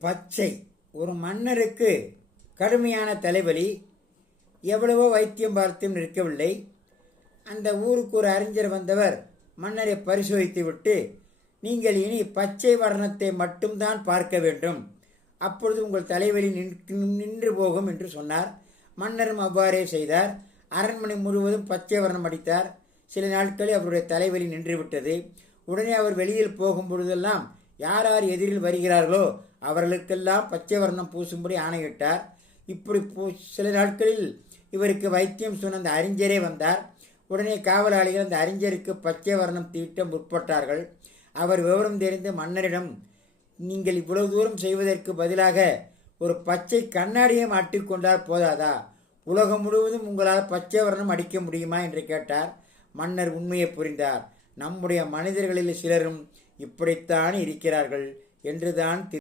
பச்சை. ஒரு மன்னருக்கு கடுமையான தலைவலி. எவ்வளவோ வைத்தியம் பார்த்தும் நிற்கவில்லை. அந்த ஊருக்கு ஒரு அறிஞர் வந்தவர் மன்னரை பரிசோதித்து விட்டு, நீங்கள் இனி பச்சை வர்ணத்தை மட்டும்தான் பார்க்க வேண்டும், அப்பொழுது உங்கள் தலைவலி நின்று போகும் என்று சொன்னார். மன்னரும் அவ்வாறே செய்தார். அரண்மனை முழுவதும் பச்சை வர்ணம் அடித்தார். சில நாட்களில் அவருடைய தலைவலி நின்றுவிட்டது. உடனே அவர் வெளியில் போகும் பொழுதெல்லாம் யார் யார் எதிரில் வருகிறார்களோ அவர்களுக்கெல்லாம் பச்சை வர்ணம் பூசும்படி ஆணையிட்டார். இப்படி சில நாட்களில் இவருக்கு வைத்தியம் சொன்ன அந்த அறிஞரே வந்தார். உடனே காவலாளிகள் அந்த அறிஞருக்கு பச்சை வர்ணம் தீட்ட முற்பட்டார்கள். அவர் விவரம் தெரிந்து மன்னரிடம், நீங்கள் இவ்வளவு தூரம் செய்வதற்கு பதிலாக ஒரு பச்சை கண்ணாடியை மாட்டிக்கொண்டால் போதாதா? உலகம் முழுவதும் உங்களால் பச்சை வர்ணம் அடிக்க முடியுமா என்று கேட்டார். மன்னர் உண்மையை புரிந்தார். நம்முடைய மனிதர்களில் சிலரும் இப்படித்தான் இருக்கிறார்கள் என்றுதான்